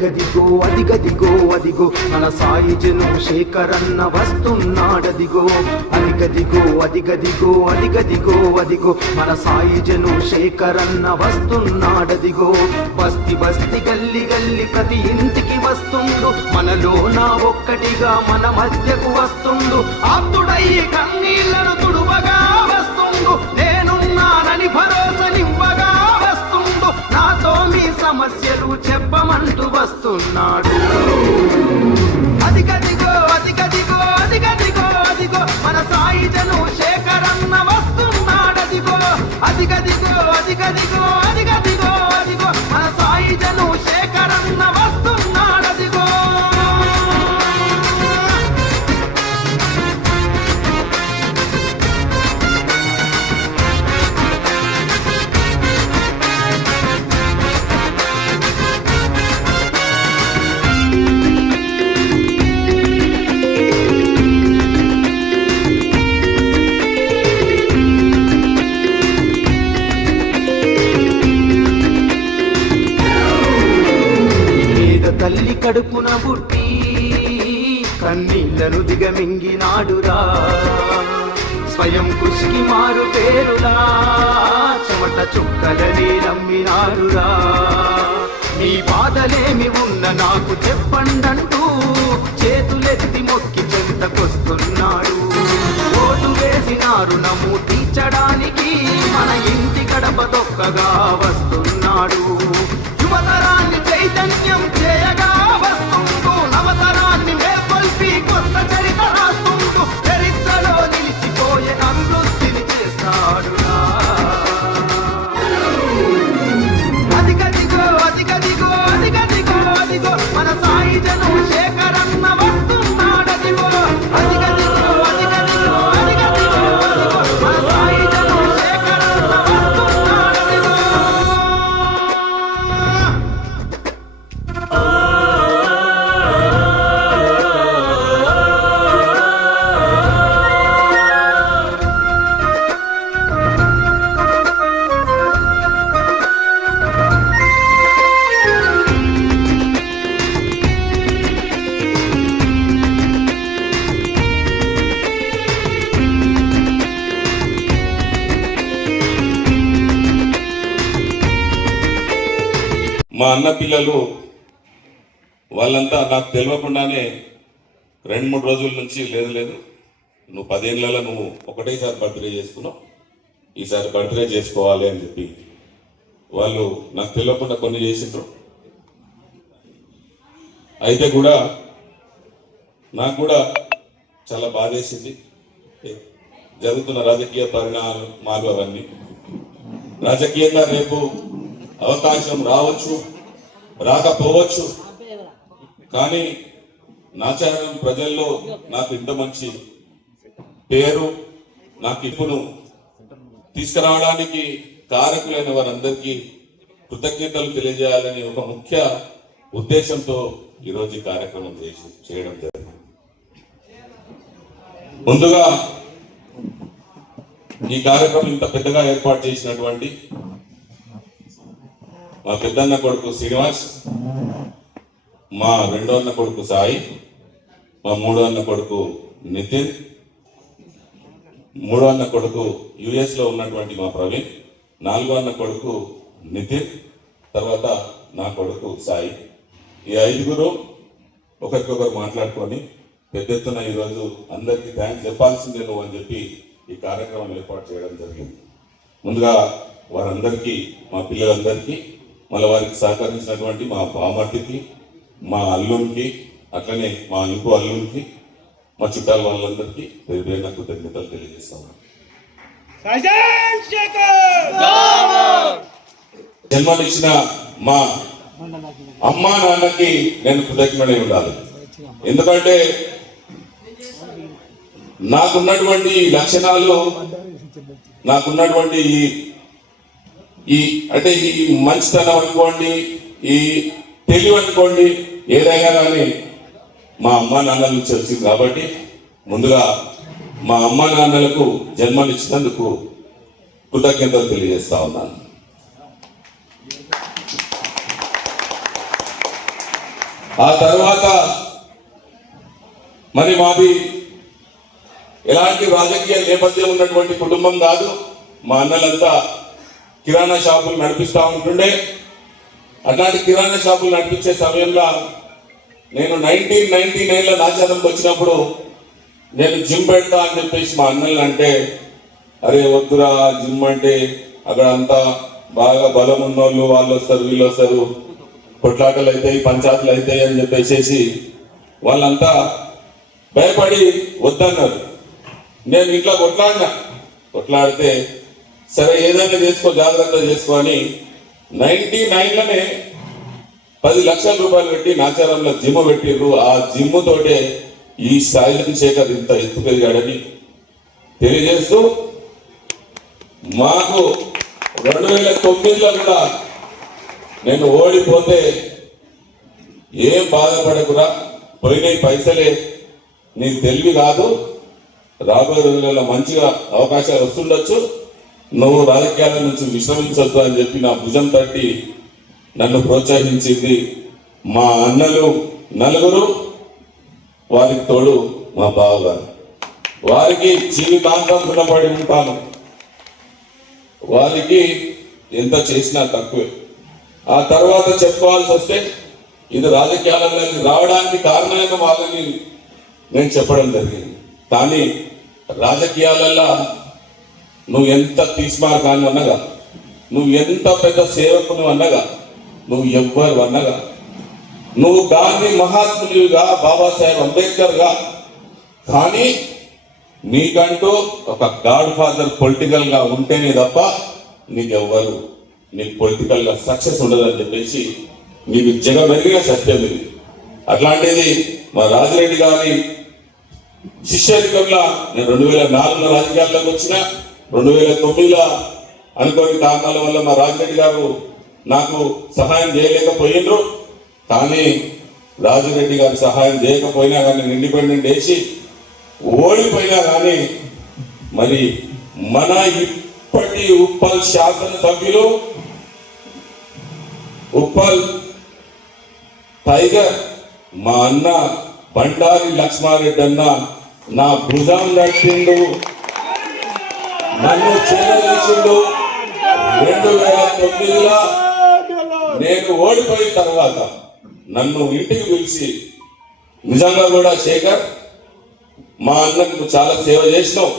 అదిగదిగో అదిగదిగో అదిగో మన సాయి చంద్రశేఖరన్న వస్తున్నాడదిగో అదిగదిగో అదిగదిగో అదిగదిగో అదిగో మన సాయి చంద్రశేఖరన్న వస్తున్నాడదిగో బస్తి బస్తి గల్లి గల్లి ప్రతి ఇంటికి వస్తుండు మనలో నా ఒక్కటిగా మన మధ్యకు వస్తుండు ఆప్తుడయ్యి కన్నీళ్లను తుడువగా వస్తుండు నేనున్నానని భరోసనివ్వగా వస్తుండు నాతో మీ సమస్యలు చెప్పమంటూ వస్తున్నాడు అదిగదిగో అదిగదిగో అదిగదిగో అదిగో మన సాయి చంద్రశేఖరన్న వస్తున్నాడదిగో అదిగదిగో అదిగదిగో అదిగదిగో అదిగో మన సాయి చంద్రశేఖరన్న వస్తున్నాడదిగో తల్లి కడుపున పుట్టి కన్నీళ్లను దిగమింగినాడురా స్వయం కృషికి మారు పేరులా చెమట చుక్కలని నమ్మినాడురా నీ బాధలేమి ఉన్న నాకు చెప్పండంటూ చేతులెత్తి మొక్కి చెంతకొస్తున్నాడు ఓటు వేసినారు నమ్ము తీర్చడానికి మన ఇంటి గడప దొక్కగా వస్తున్నాడు యువతరాన్ని చైతన్యం చేయగా వస్తుంటూ నవతరాన్ని మేల్కొల్పి కొత్త చరిత్ర రాస్తుంటూ చరిత్రలో నిలిచిపోయే అభివృద్ధిని చేస్తాడు అదిగదిగో అదిగదిగో అదిగదిగో అదిగో మన సాయి చంద్రశేఖరన్న వస్తున్నాడదిగో అదిగదిగో అదిగదిగో అదిగదిగో అదిగో మన సాయి చంద్రశేఖరన్న వస్తున్నాడదిగో మా అన్న పిల్లలు వాళ్ళంతా నాకు తెలియకుండానే 2-3 రోజుల నుంచి లేదు నువ్వు 10 ఏళ్ళలో నువ్వు ఒకటేసారి బర్త్డే చేసుకున్నావు, ఈసారి బర్త్డే చేసుకోవాలి అని చెప్పి వాళ్ళు నాకు తెలియకుండా కొన్ని చేసిండ్రు. అయితే కూడా నాకు కూడా చాలా బాధేసింది జరుగుతున్న రాజకీయ పరిణామాలు అవన్నీ. రాజకీయంగా రేపు అవకాశం రావచ్చు రాకపోవచ్చు, కానీ నాచారం ప్రజల్లో నాకు ఇంత మంచి పేరు నాకు ఇప్పుడు తీసుకురావడానికి కారకులైన వారందరికీ కృతజ్ఞతలు తెలియజేయాలని ఒక ముఖ్య ఉద్దేశంతో ఈరోజు ఈ కార్యక్రమం చేయడం జరిగింది. ముందుగా ఈ కార్యక్రమం ఇంత పెద్దగా ఏర్పాటు చేసినటువంటి మా పెద్దన్న కొడుకు శ్రీనివాస్, మా రెండో అన్న కొడుకు సాయి, మా మూడో అన్న కొడుకు నితిన్, మూడో అన్న కొడుకు యుఎస్ లో ఉన్నటువంటి మా ప్రవీణ్, నాలుగో అన్న కొడుకు నితిన్, తర్వాత నా కొడుకు సాయి. ఈ 5గురు ఒకరికొకరు మాట్లాడుకొని పెద్ద ఎత్తున ఈరోజు అందరికీ థ్యాంక్స్ చెప్పాల్సిందే నువ్వు అని చెప్పి ఈ కార్యక్రమం ఏర్పాటు చేయడం జరిగింది. ముందుగా వారందరికీ, మా పిల్లలందరికీ, మళ్ళీ వారికి సహకరించినటువంటి మా బామర్తికి, మా అల్లునికి, అట్లనే మా ఇంకో అల్లునికి, మా చుట్టాల వాళ్ళందరికీ పేరు కృతజ్ఞతలు తెలియజేస్తాము. జన్మనిచ్చిన మా అమ్మా నాన్నకి నేను కృతజ్ఞుడై ఉండాలి. ఎందుకంటే నాకున్నటువంటి లక్షణాలు, నాకున్నటువంటి ఈ అంటే ఈ మంచితనం అనుకోండి, ఈ తెలివి అనుకోండి, ఏదైనా కానీ మా అమ్మా నాన్నల నుంచి వచ్చింది. కాబట్టి ముందుగా మా అమ్మా నాన్నలకు జన్మనిచ్చినందుకు కృతజ్ఞతలు తెలియజేస్తా ఉన్నాను. ఆ తర్వాత మరి మాది ఎలాంటి రాజకీయ నేపథ్యం ఉన్నటువంటి కుటుంబం కాదు. మా అన్నలంతా కిరాణా షాపులు నడిపిస్తూ ఉంటుండే. అట్లాంటి కిరాణా షాపులు నడిపించే సమయంలో నేను 1999లో నాచారంకి వచ్చినప్పుడు నేను జిమ్ పెడతా అని చెప్పేసి మా అన్నలు అంటే, అరే వద్దురా జిమ్ అంటే అక్కడ అంతా బాగా బలం ఉన్నోళ్ళు వాళ్ళు వస్తారు వీళ్ళు వస్తారు, కొట్లాటలు అవుతాయి పంచాయతీలు అవుతాయి అని చెప్పేసి వాళ్ళంతా భయపడి వద్దన్నారు. నేను ఇంట్లో కొట్లాడితే సరే ఏదైనా చేసుకో జాగ్రత్త చేసుకో అని 99లోనే 10 లక్షల రూపాయలు పెట్టి నాచారంలో జిమ్ పెట్టిర్రు. ఆ జిమ్ తోటే ఈ సాయి శేఖర్ ఇంత ఎత్తు పెరిగాడని తెలియజేస్తూ, మాకు 2009లో కూడా నేను ఓడిపోతే ఏం బాధపడకురా, పోయిన పైసలే నీకు తెలివి కాదు, రాబోయే రోజులలో మంచిగా అవకాశాలు వస్తుండొచ్చు, నువ్వు రాజకీయాల నుంచి విశ్రమించొద్దు అని చెప్పి నా భుజం తట్టి నన్ను ప్రోత్సహించింది మా అన్నలు నలుగురు, వారికి తోడు మా బావగారు. వారికి జీవితాంతం రుణపడి ఉంటాను. వారికి ఎంత చేసినా తక్కువే. ఆ తర్వాత చెప్పుకోవాల్సి వస్తే ఇది రాజకీయాలలోకి రావడానికి కారణమైన వాళ్ళని నేను చెప్పడం జరిగింది. కానీ రాజకీయాలలో నువ్వు ఎంత తీస్మార్ కానీ అన్నగా, నువ్వు ఎంత పెద్ద సేవకును అన్నగా, నువ్వు ఎవ్వరు అన్నగా, నువ్వు గాంధీ మహాత్మునిగా బాబాసాహెబ్ అంబేద్కర్గా, కానీ నీకంటూ ఒక గాడ్ ఫాదర్ పొలిటికల్ గా ఉంటేనే తప్ప నీకెవ్వరు నీకు పొలిటికల్ గా సక్సెస్ ఉండదని చెప్పేసి నీకు జగమెరిగిన సత్యం ఇది. అట్లాంటిది మా రాజిరెడ్డి గారి శిష్యరికంలో నేను 2004లో రాజకీయాల్లోకి వచ్చిన, 2009లో అనుకోని కారణాల వల్ల మా రాజిరెడ్డి గారు నాకు సహాయం చేయలేకపోయినరు. కానీ రాజిరెడ్డి గారు సహాయం చేయకపోయినా కానీ ఇండిపెండెంట్ వేసి ఓడిపోయినా కానీ మరి మన ఇప్పటి ఉప్పల్ శాసనసభ్యులు ఉప్పల్ టైగర్ మా అన్న బండారి లక్ష్మారెడ్డి అన్న నా భుజం నడిచిండు, నన్ను చేరదీసిండు. 2009లో నేను ఓడిపోయిన తర్వాత నన్ను ఇంటికి పిలిచి, నిజంగా కూడా శేఖర్ మా అన్నకు నువ్వు చాలా సేవ చేసినావు,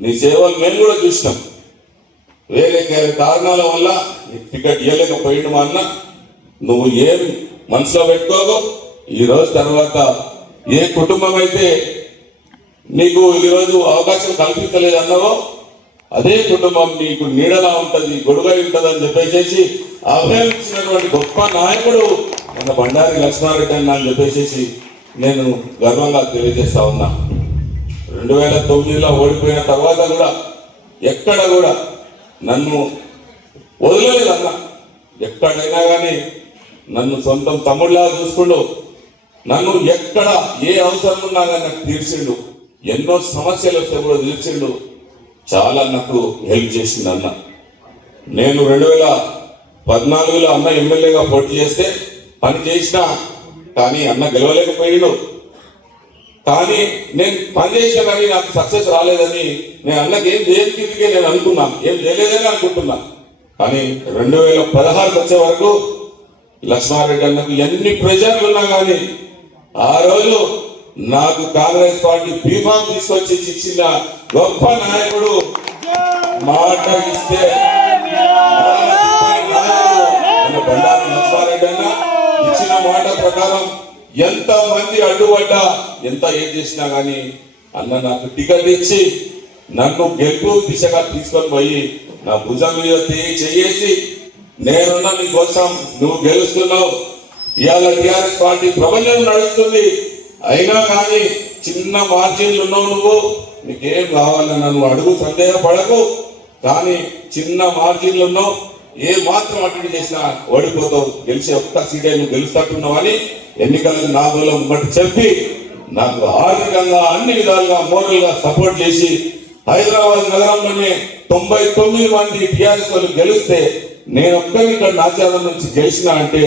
నీ సేవలు మేము కూడా చూసినాం, వేరే కారణాల వల్ల నీకు టికెట్ ఇవ్వలేకపోయిండు మా అన్న, నువ్వు ఏమి మనసులో పెట్టుకోకు. ఈ రోజు తర్వాత ఏ కుటుంబం అయితే నీకు ఈరోజు అవకాశం కల్పించలేదు అన్నావో అదే కుటుంబం నీకు నీడలా ఉంటుంది, గొడుగై ఉంటుంది అని చెప్పేసి అభినందించినటువంటి గొప్ప నాయకుడు మన బండారి లక్ష్మారెడ్డి అన్న అని చెప్పేసి నేను గర్వంగా తెలియజేస్తా ఉన్నా. 2009లో ఓడిపోయిన తర్వాత కూడా ఎక్కడ కూడా నన్ను వదలలేదు అన్న. ఎక్కడైనా కానీ నన్ను సొంతం తమ్ముళ్ళగా చూసుకుంటూ నన్ను ఎక్కడ ఏ అవసరం ఉన్నా కానీ నాకు తీర్చిండు, ఎన్నో సమస్యలు వస్తే కూడా తీర్చిండు, చాలా నాకు హెల్ప్ చేసింది అన్న. నేను 2014లో అన్న ఎమ్మెల్యేగా పోటీ చేస్తే పని చేసిన, కానీ అన్న గెలవలేకపోయాడు. కానీ నేను పని చేసిన కానీ నాకు సక్సెస్ రాలేదని నేను అన్నకి ఏం చేయకపోతే నేను అనుకున్నాను, ఏం చేయలేదని అనుకుంటున్నా. కానీ 2016 వచ్చే వరకు లక్ష్మారెడ్డి అన్నకు ఎన్ని ప్రెజర్లు ఉన్నా కానీ ఆ రోజు నాకు కాంగ్రెస్ పార్టీ బీఫామ్ తీసుకొచ్చి ఇచ్చిన గొప్ప నాయకుడు. మాట ఇస్తే బండారు లక్ష్మారెడ్డి అన్న ఇచ్చిన మాట ప్రకారం ఎంత మంది అడ్డుపడ్డా ఎంత ఏం చేసినా కానీ అన్న నాకు టికెట్ ఇచ్చి నన్ను గెలుపు దిశగా తీసుకొని పోయి నా భుజం మీద చేసి నేనున్నా నీ కోసం, నువ్వు గెలుస్తున్నావు, ఇవాళ టిఆర్ఎస్ పార్టీ ప్రపంచం నడుస్తుంది, అయినా కానీ చిన్న మార్జిన్లు ఉన్నావు, నువ్వు నీకేం కావాలన్నా నువ్వు అడుగు, సందేహపడకు. కానీ చిన్న మార్జిన్లు ఉన్నావు, ఏ మాత్రం అటెండ్ చేసినా ఓడిపోతావు, గెలిచే ఒక్క సీటే నువ్వు గెలుస్తున్నట్టున్నావు అని ఎన్నికలకు 4 రోజుల ముందు చెప్పి నాకు ఆర్థికంగా అన్ని విధాలుగా మోరల్ గా సపోర్ట్ చేసి హైదరాబాద్ నగరంలోనే 99 మంది టిఆర్ఎస్ వాళ్ళు గెలిస్తే నేను ఒక్కరి ఇక్కడ నాచారం నుంచి చేసిన అంటే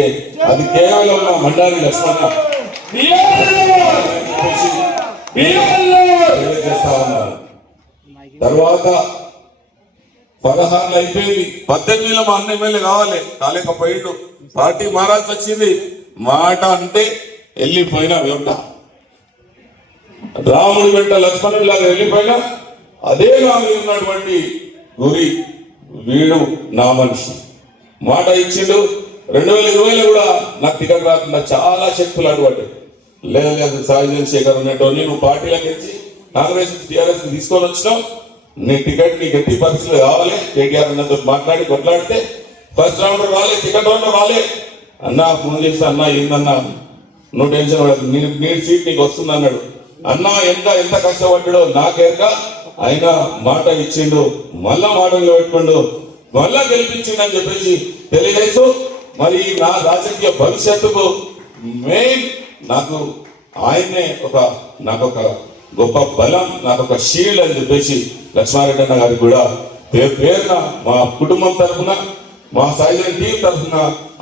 అది కేవలం నా మండారి లక్ష్మణ తెలియజేస్తా ఉన్నాను. తర్వాత 16 అయిపోయింది, 18లో మా అన్న ఎమ్మెల్యే కావాలి, కాలేకపోయిండు. పార్టీ మారాల్సి వచ్చింది. మాట అంటే వెళ్ళిపోయినా వెంట రాముడి వెంట లక్ష్మణుడిలాగా వెళ్ళిపోయినా అదే నాలో ఉన్నటువంటి గురి, వీడు నా మనిషి. మాట ఇచ్చిండు. 2020లో కూడా నాకు టికెట్ రాకుండా చాలా శక్తులు అడ్డుపడ్డాయి. లేదు సాయి చంద్రశేఖర్ ఉన్నటువంటి నువ్వు పార్టీలకు ఇచ్చి కాంగ్రెస్ టీఆర్ఎస్ తీసుకొని వచ్చినావు, నీ టికెట్ నీకు ఎట్టి పరిస్థితులు కావాలి. కేటీఆర్ అన్నతో మాట్లాడి కొట్లాడితే ఫస్ట్ రౌండ్ రాలే, సెకండ్ రౌండ్ రాలే. అన్న ఫోన్ చేసి అన్న ఏందన్నా నువ్వు టెన్షన్ పడదు, నీ సీట్ నీకు వస్తుంది అన్నాడు. అన్న ఎంత కష్టపడ్డాడో నాకేక ఆయన మాట ఇచ్చిండు, మళ్ళా మాట నిలబెట్టుకుండు, మళ్ళా గెలిపించిండు అని చెప్పేసి తెలియజేస్తూ మరి నా రాజకీయ భవిష్యత్తుకు మెయిన్ నాకు ఆయనే నాకు ఒక గొప్ప బలం, నాకు ఒక షీల్డ్ అని చెప్పేసి లక్ష్మారెడ్డి అన్న గారికి కూడా పేరున మా కుటుంబం తరఫున, మా సాయిజన్ టీం తరఫున,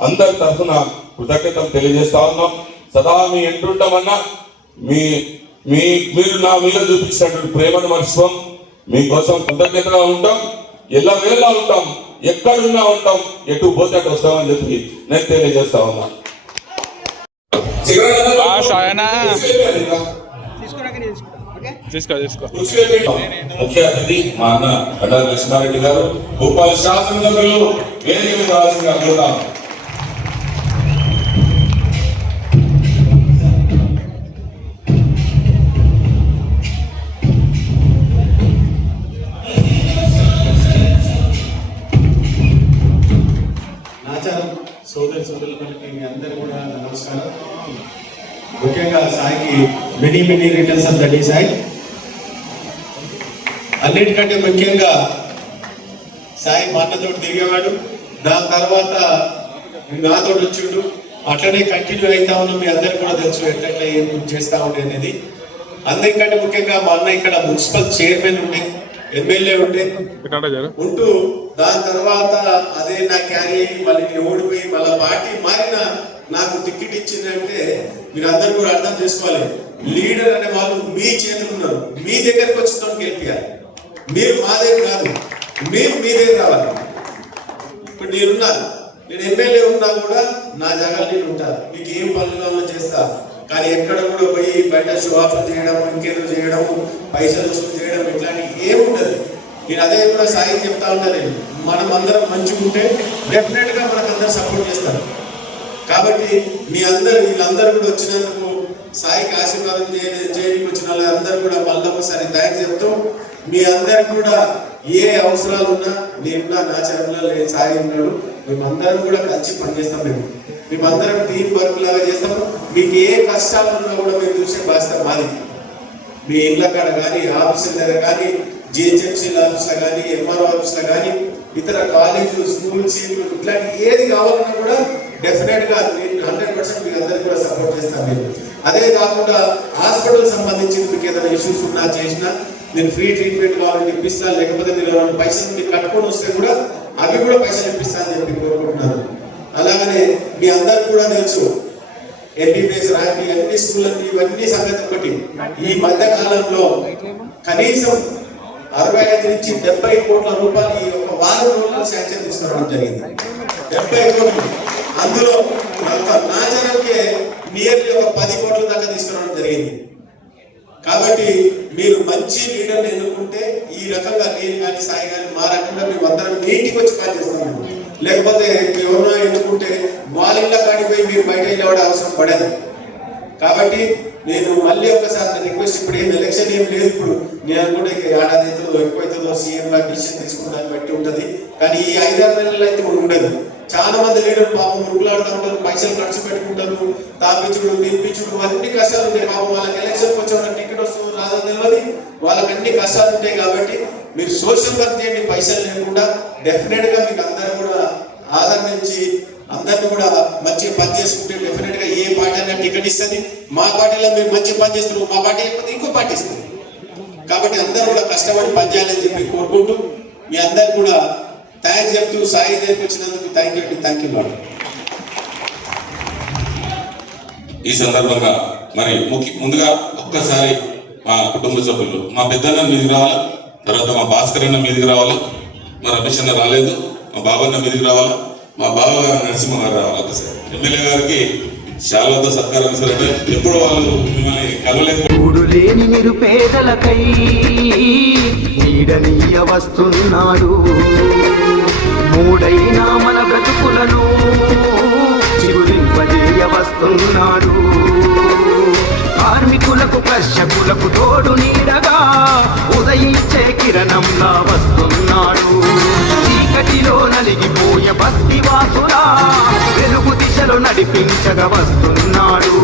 అందరి తరఫున కృతజ్ఞతలు తెలియజేస్తా ఉన్నాం. సదా మీ ఎంటుంటామన్నా, మీరు నా మీద చూపించినటువంటి ప్రేమను మర్చిపోం. మీకోసం కృతజ్ఞతగా ఉంటాం, ఎల్లవేళలా ఉంటాం, ఎక్కడున్నా ఉంటాం, ఎటు పోతే అటు వస్తామని చెప్పి నేను తెలియజేస్తా ఉన్నా. ముఖ్య అతిథి మా అన్న బండారు లక్ష్మారెడ్డి గారు, భూపాల్ శాసనసభ్యులు వేదిక రావాల్సిందిగా కోరుతాం. నాచారం సోదరులకి మీ అందరూ కూడా నమస్కారం. ముఖ్యంగా సాయికి many returns of the day Sai. అన్నిటికంటే ముఖ్యంగా సాయి మా అన్నతో తిరిగేవాడు, దాని తర్వాత నాతో వచ్చిండు, అట్లనే కంటిన్యూ అవుతా ఉన్నాం. మీ అందరికి కూడా తెలుసు ఎట్లెట్లా ఏం చేస్తా ఉండే అనేది. అందరికంటే ముఖ్యంగా మా అన్న ఇక్కడ మున్సిపల్ చైర్మన్ ఉండే, ఎమ్మెల్యే ఉండే ఉంటూ దాని తర్వాత అదే నా క్యారీ మళ్ళీ ఓడిపోయి మళ్ళీ పార్టీ మారిన నాకు టికెట్ ఇచ్చిందంటే మీరు అందరూ కూడా అర్థం చేసుకోవాలి. లీడర్ అనే వాళ్ళు మీ చేతులు ఉన్నారు, మీ దగ్గరకు వచ్చిన గెలిపియాలి. మీరు మా దగ్గర కాదు, మేము మీ దగ్గర రావాలి. ఇప్పుడు నేనున్నాను, నేను ఎమ్మెల్యే ఉన్నా కూడా నా జగన్ నేను ఉంటాను, మీకు ఏం పనులు కావాలో చేస్తా. కానీ ఎక్కడ కూడా పోయి బయట షో ఆఫ్ చేయడం, ఇంకేదో చేయడం, పైసలు వసూలు చేయడం ఇట్లాంటివి ఏముండదు. నేను అదే కూడా సాయి చెప్తా ఉంటాను, నేను మనం అందరం మంచిగా ఉంటే డెఫినెట్గా మనకు అందరు సపోర్ట్ చేస్తారు. కాబట్టి మీ అందరు వీళ్ళందరూ కూడా వచ్చినందుకు సాయికి ఆశీర్వాదం చేయడానికి వచ్చిన వాళ్ళందరూ కూడా మళ్ళీ ఒకసారి థ్యాంక్స్ చెప్తాం. మీ అందరికి కూడా ఏ అవసరాలు ఉన్నా నేనున్నా, నా చరణంలో లేదు సాయి ఉన్నాడు, మేమందరం కూడా కలిసి పనిచేస్తాం. మేమందరం టీం వర్క్ లాగా చేస్తాము. మీకు ఏ కష్టాలు ఉన్నా కూడా మేము చూసే బాధ్యత మాది. మీ ఇళ్ళ కాడ కానీ, ఆఫీసుల దగ్గర కానీ, జిహెచ్ఎంసీ ఆఫీస్లో కానీ, ఎంఆర్ఓ ఆఫీస్లో కానీ, ఇతర కాలేజీలు, స్కూల్ సీట్లు ఇట్లాంటి ఏది కావాలన్నా కూడా డెఫినెట్గా నేను 100% మీకు అందరికీ కూడా సపోర్ట్ చేస్తాను. అదే కాకుండా హాస్పిటల్ సంబంధించి మీకు ఏదైనా ఇష్యూస్ ఉన్నా చేసినా నేను ఫ్రీ ట్రీట్మెంట్ కావాలని ఇప్పిస్తాను. లేకపోతే మీరు పైసలు మీరు కట్టుకొని వస్తే కూడా అవి కూడా పైసలు ఇప్పిస్తాను అని చెప్పి కోరుకుంటున్నాను. అలాగనే మీ అందరికి కూడా తెలుసు ఎంబీబీఎస్ రాకి అన్ని స్కూళ్ళకి ఇవన్నీ సంగతి ఒకటి. ఈ మధ్య కాలంలో కనీసం 65 నుంచి 70 కోట్ల రూపాయలు ఈ ఒక వారం రోజుల్లో శాంక్షన్ తీసుకురావడం జరిగింది. 70 కోట్లు, అందులో నాచరంకే నియర్లీ ఒక 10 కోట్ల దాకా తీసుకురావడం జరిగింది. కాబట్టి మీరు మంచి లీడర్ని ఎన్నుకుంటే ఈ రకంగా నేను కానీ సాయి కానీ మా రకంగా మేము అందరం నీటికి వచ్చి పనిచేస్తాం. లేకపోతే ఎవరైనా ఎన్నుకుంటే వాళ్ళ ఇళ్ళ కాడిపోయి మీరు బయట వెళ్ళే అవసరం పడదు. కాబట్టి నేను మళ్ళీ ఒకసారి రిక్వెస్ట్, ఇప్పుడు ఏం ఎలక్షన్ ఏం లేదు, ఇప్పుడు నేను అనుకుంటే ఏడాది అవుతుందో ఎక్కువ అవుతుందో సీఎం గారు డిసిషన్ తీసుకుంటాన్ని బట్టి ఉంటుంది. కానీ ఈ 5-6 నెలలు అయితే ఉండదు. చాలా మంది లీడర్లు పాపం మురుగులాడుతూ ఉంటారు, పైసలు ఖర్చు పెట్టుకుంటారు, తాపించుడు తినిపించుడు అన్ని కష్టాలు ఉంటాయి. పాపం వాళ్ళకి ఎలక్షన్కి వచ్చే టికెట్ వస్తుంది రాదని తెలియదు, వాళ్ళకి అన్ని కష్టాలు ఉంటాయి. కాబట్టి మీరు సోషల్ వర్క్ చేయండి పైసలు లేకుండా. డెఫినెట్గా మీకు అందరూ కూడా ఆదరించి అందరినీ కూడా మంచిగా పని చేసుకుంటే డెఫినెట్గా ఏ పార్టీ అయినా టికెట్ ఇస్తుంది. మా పార్టీలో మీరు మంచిగా పని చేస్తున్నారు, మా పార్టీ లేకపోతే ఇంకో పార్టీ ఇస్తుంది. కాబట్టి అందరూ కూడా కష్టపడి పనిచేయాలని చెప్పి కోరుకుంటూ మీ అందరు కూడా థ్యాంక్స్ చెప్తూ సాయి దగ్గరికి వచ్చినందుకు థ్యాంక్ యూ మేడం. ఈ సందర్భంగా మరి ముందుగా ఒక్కసారి మా కుటుంబ సభ్యులు, మా పెద్దన్న మీదికి రావాలా, తర్వాత మా భాస్కర్ అన్న మీదికి రావాలా, మా రమేష్ అన్న రాలేదు, మా బాబన్న మీదికి రావాలా, మా బావ గారు నరసింహ గారు రావాలి. ఒకసారి ఎమ్మెల్యే గారికి శాలతో సత్కారం సరే ఎప్పుడు వాళ్ళు మిమ్మల్ని కలవలేదు. లేని నిరుపేదలకై నీడనీయ వస్తున్నాడు, మూడైనా మన బ్రతుకులను చిగురింపజేయ వస్తున్నాడు. కార్మికులకు కర్షకులకు తోడు నీడగా ఉదయించే కిరణంలా వస్తున్నాడు. చీకటిలో నలిగిపోయే బస్తీవాసులా వెలుగు దిశలో నడిపించగా వస్తున్నాడు.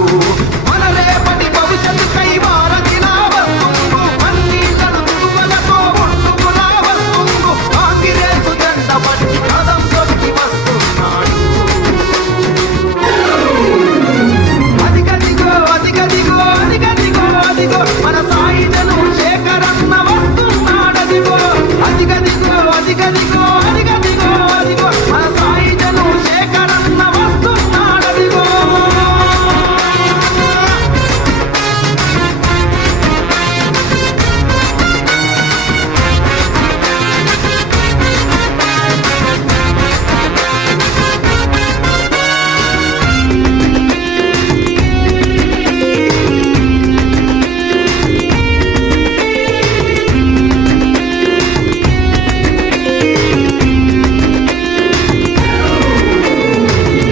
మన రేపటి భవిష్యత్తుకై వారధిలా వస్తుండు, కన్నీళ్లను తుడువలతో ముందుకులా వస్తుండు. కాంగ్రెసు జెండ పట్టి కదం తొక్కి వస్తున్నాడు. అదిగదిగో అదిగదిగో అదిగదిగో అదిగో మన సాయి చంద్రశేఖరన్న వస్తున్నాడదిగో. అదిగదిగో అదిగదిగో అదిగదిగో అదిగో మన సాయి చంద్రశేఖరన్న వస్తున్నాడదిగో.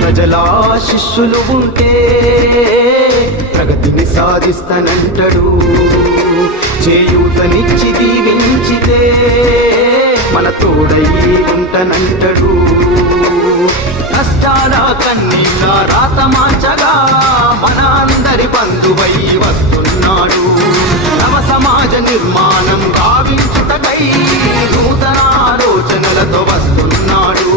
ప్రజల శిష్యులు ఉంటే ప్రగతిని సాధిస్తానంటాడు. చేయూతనిచ్చి దీవించితే మన తోడై ఉంటానంటాడు. కష్టాల కన్నీళ్ళ రాత మార్చగా మన అందరి బంధువై వస్తున్నాడు. నవ సమాజ నిర్మాణం గావించుటకై నూతన ఆలోచనలతో వస్తున్నాడు.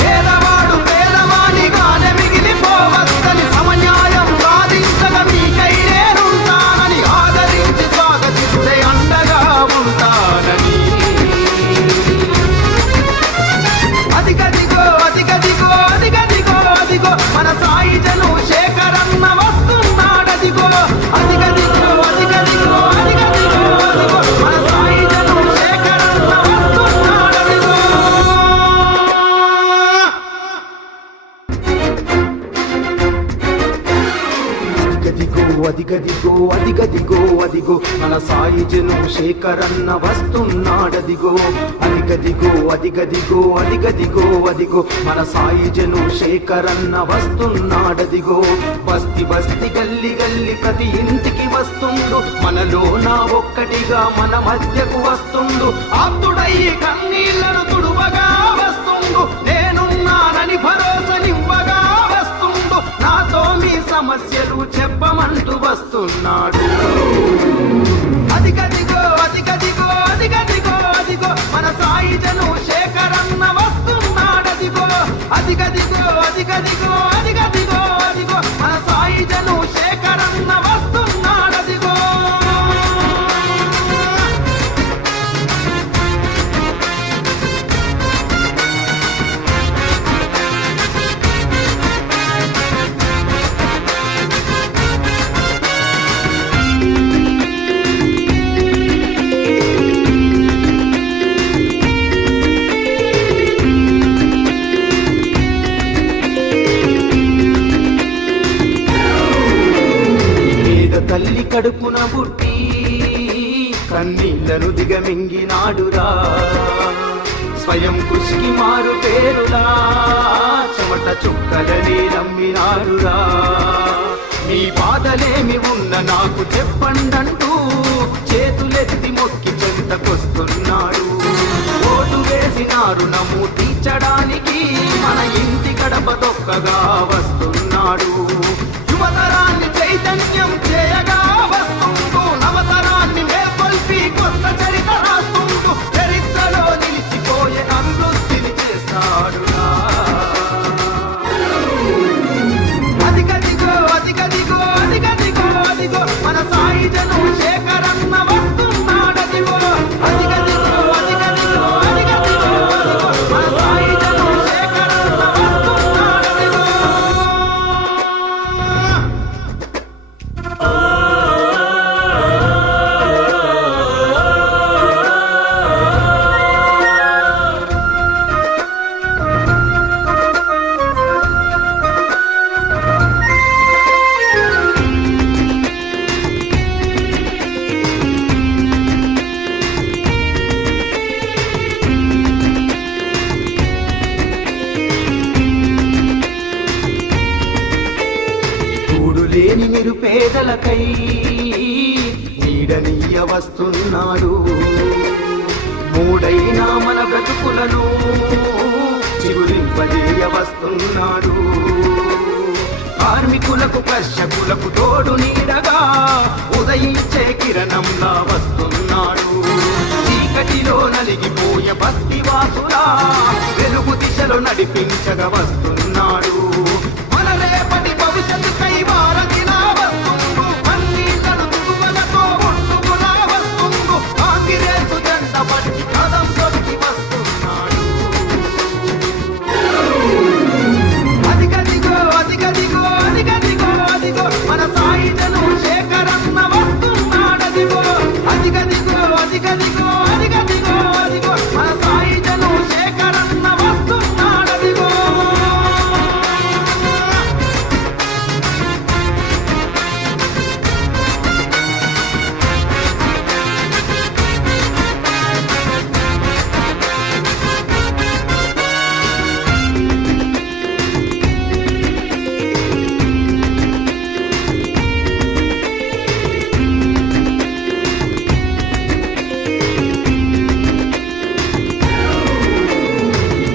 పేదవాడు పేదవాడిగానే మిగిలిపోవద్దని, సమన్యాయం సాధించగా మీకై నేనుంటానని, ఆదరించి స్వాగతిస్తే అండగా ఉంటానని. అదిగదిగో అదిగదిగో అదిగదిగో అదిగో మన సాయి చంద్రశేఖరన్న వస్తున్నాడదిగో. అదిగదిగో అదిగదిగో అదిగదిగో అదిగో మన సాయి చంద్రశేఖరన్న వస్తున్నాడదిగో. అదిగదిగో అదిగదిగో అదిగో మన సాయి చంద్రశేఖరన్న వస్తున్నాడదిగో. అదిగదిగో అదిగదిగో అదిగదిగో అదిగో మన సాయి చంద్రశేఖరన్న వస్తున్నాడదిగో. బస్తి బస్తి గల్లి గల్లి ప్రతి ఇంటికి వస్తుండు, మనలో నా ఒక్కటిగా మన మధ్యకు వస్తుండు. ఆప్తుడై కన్నీళ్లను తుడువగా వస్తుండు, నేనున్నానని భరోసనివ్వగా వస్తుండు. నాతో మీ సమస్యలు చెప్పమంటూ వస్తున్నాడు. అదిగదిగో అదిగదిగో అదిగదిగో అదిగో మన సాయి చంద్రశేఖరన్న వస్తున్నాడదిగో. అదిగదిగో అదిగదిగో అదిగదిగో అదిగో మన సాయి చంద్రశేఖరన్న వస్తున్నాడదిగో. తల్లి కడుపున పుట్టి కన్నీళ్లను దిగమింగినాడురా. స్వయం కృషికి మారు పేరులా చెమట చుక్కలని నమ్మినాడురా. మీ బాధలేమి ఉన్న నాకు చెప్పండంటూ చేతులెత్తి మొక్కి చెంతకొస్తున్నాడు. ఓటు వేసినారు నమ్ము తీర్చడానికి మన ఇంటి గడప తొక్కగా వస్తున్నాడు. యువతరాన్ని చైతన్యం చేయగా వస్తుంటూ, నవతరాన్ని మేల్కొల్పి కొత్త చరిత్ర రాస్తుంటూ, చరిత్రలో నిలిచిపోయే అభివృద్ధిని చేస్తాడురా. అదిగదిగో అదిగదిగో అదిగదిగో అదిగో మన సాయి చంద్రశేఖరన్న వస్తున్నాడదిగో. అదిగదిగో అదిగదిగో అదిగదిగో అదిగో మన నిరుపేదలకై నీడనీయ వస్తున్నాడు. మూడైనా మన బ్రతుకులను చిగురింపజేయ వస్తున్నాడు. కార్మికులకు కర్షకులకు తోడు నీడగా ఉదయించే కిరణంలా వస్తున్నాడు. చీకటిలో నలిగిపోయే బస్తీవాసులా వెలుగు దిశలో నడిపించగా వస్తున్నాడు. మన రేపటి భవిష్యత్తుకై వారధిలా వస్తుండు. అన్నిలను తుగువలతో ఒట్టుకులా వస్తుండు. కాంగ్రెసు జెండా పట్టి కదం తొక్కి వస్తున్నాడు. అదిగదిగో అదిగదిగో అదిగదిగో అదిగో మన సాయుధను శేఖరన్న వస్తున్నాడదిగో. అదిగదిగో అదిగదిగో అదిగదిగో అదిగో మన సాయుధను శేఖరన్న వస్తున్నాడదిగో.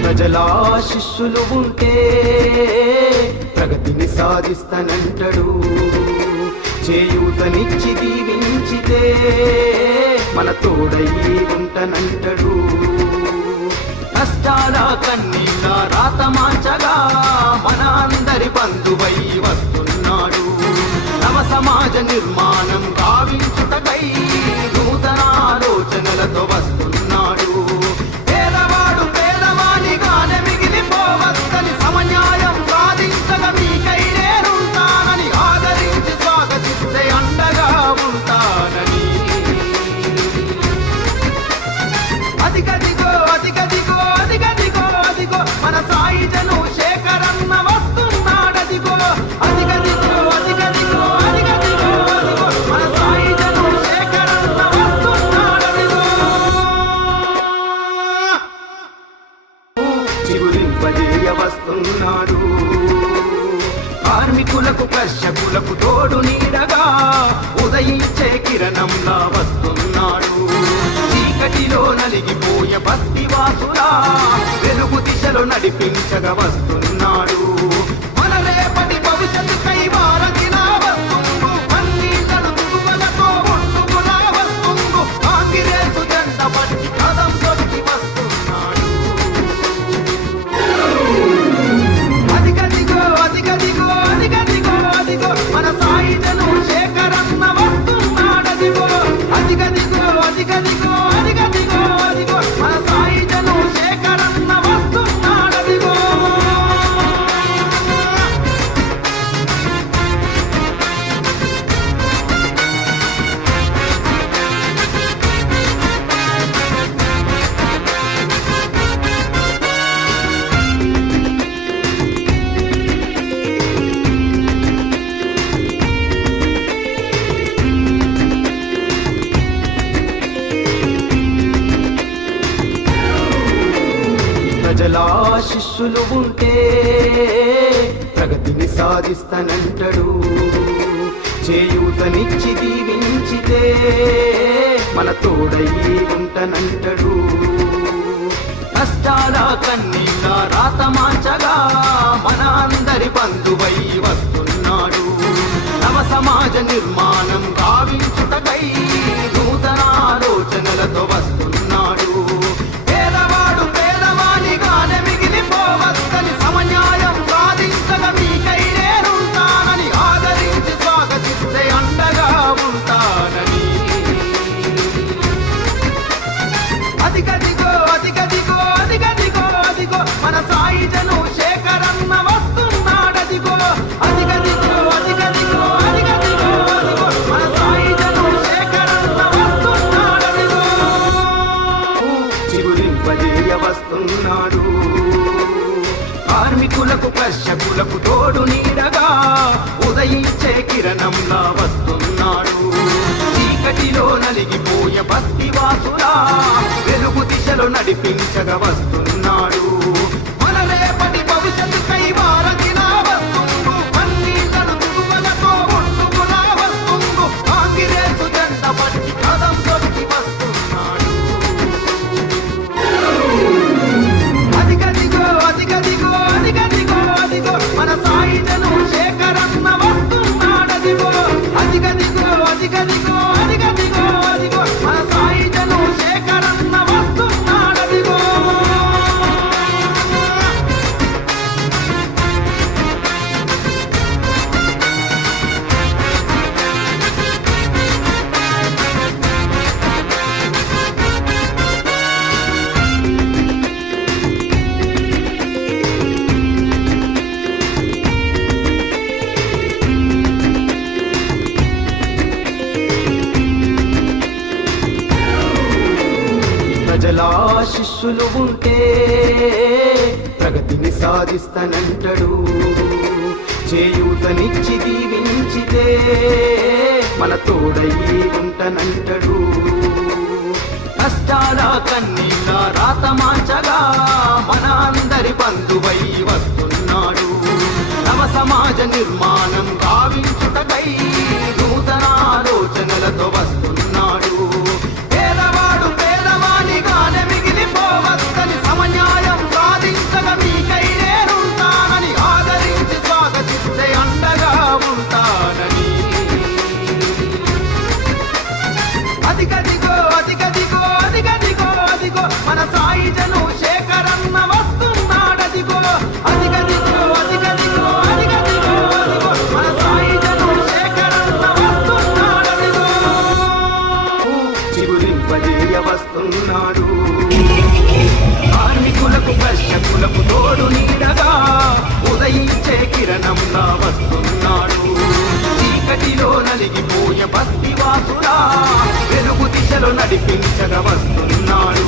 ప్రజల శిష్యులు ఉంటే ప్రగతిని సాధిస్తానంటాడు. చేయూతనిచ్చి దీవించితే మన తోడై ఉంటానంటాడు. కష్టాల కన్నీళ్ళ రాత మార్చగా మన అందరి బంధువై వస్తున్నాడు. నవ సమాజ నిర్మాణం గావించుటకై నూతన ఆలోచనలతో వస్తున్నాడు. పేదవాడు పేదవానిగానే మిగిలిపోవద్దని సమన్యాయం సాధించగా మీకై నేనుంటానని ఆదరించి స్వాగతిస్తే అండగా ఉంటానని. అదిగదిగో అదిగదిగో అదిగదిగో అదిగో మన సాయుధను శేఖరన్న వస్తున్నాడదిగో. అదిగదిగో అదిగదిగో అదిగదిగో అదిగో మన సాయుధను శేఖరన్న వస్తున్నాడదిగో. చిగురింపజేయ వస్తున్నాడు. కార్మికులకు కర్షకులకు తోడు నీడగా ఉదయించే కిరణంలా వస్తున్నాడు. చీకటిలో నలిగిపోయే బస్తీవాసులా వెలుగు దిశలో నడిపించగా వస్తున్నాడు. మన రేపటి భవిష్యత్తుకై వారధిలా వస్తుండు. అన్నిలను తుగువలతో ఒట్టుకులా వస్తుండు. కాంగ్రెసు జెండా పట్టి కదం తొక్కి వస్తున్నాడు. అదిగదిగో అదిగదిగో అదిగదిగో అదిగో మన సాయుధను శేఖరన్న వస్తున్నాడదిగో. అదిగదిగో అదిగదిగో అదిగదిగో అదిగో మన సాయుధను శేఖరన్న వస్తున్నాడదిగో. ప్రజల శిష్యులు ఉంటే ప్రగతిని సాధిస్తానంటాడు. చేయూతనిచ్చి దీవించితే మన తోడై ఉంటానంటాడు. కష్టాల కన్నీళ్ళ రాత మార్చగా మన అందరి బంధువై వస్తున్నాడు. నవ సమాజ నిర్మాణం గావించుటకై నూతన ఆలోచనలతో వస్తున్నాడు. పేదవాడు పేదవానిగానే మిగిలిపోవద్దని సమన్యాయం సాధించగా మీకై నేనుంటానని ఆదరించి స్వాగతిస్తే అండగా ఉంటానని. అదిగదిగో అదిగదిగో అదిగదిగో అదిగో మన సాయుధను శేఖరన్న వస్తున్నాడదిగో. అదిగదిగో అదిగదిగో అదిగదిగో అదిగో మన సాయుధను శేఖరన్న వస్తున్నాడదిగో. చిగురింపజేయ వస్తున్నాడు. కార్మికులకు కర్షకులకు తోడు నీడగా ఉదయించే కిరణంలా వస్తున్నాడు. చీకటిలో నలిగిపోయే బస్తీవాసులా వెలుగు దిశలో నడిపించగా వస్తున్నాడు. మన రేపటి భవిష్యత్తుకై వారధిలా వస్తుండు. అన్నిలను తుగువలతో ఒట్టుకులా ప్రజల శిష్యులు ఉంటే ప్రగతిని సాధిస్తానంటాడు. చేయూతనిచ్చి దీవించితే మన తోడై ఉంటానంటాడు. కష్టాల కన్నీళ్ళ రాత మార్చగా మన అందరి బంధువై వస్తున్నాడు. నవ సమాజ నిర్మాణం గావించుటకై నూతన ఆలోచనలతో వస్తున్నాడు. పేదవాడు పేదవానిగానే మిగిలిపోవద్దని, సమన్యాయం సాధించగా మీకై నేనుంటానని, ఆదరించి స్వాగతిస్తే అండగా ఉంటానని. అదిగదిగో అదిగదిగో అదిగదిగో అదిగో మన సాయి జను శేఖరన్న వస్తున్నాడదిగో. అదిగదిగో అదిగదిగో అదిగదిగో అదిగో మన సాయి జను శేఖరన్న వస్తున్నాడదిగో. చిగురింపజేయ వస్తున్నాడు. కార్మికులకు కర్షకులకు తోడు నీడగా ఉదయించే కిరణంలా వస్తున్నాడు. చీకటిలో నలిగిపోయే బస్తివాసులా వెలుగు దిశలో నడిపించగా వస్తున్నాడు.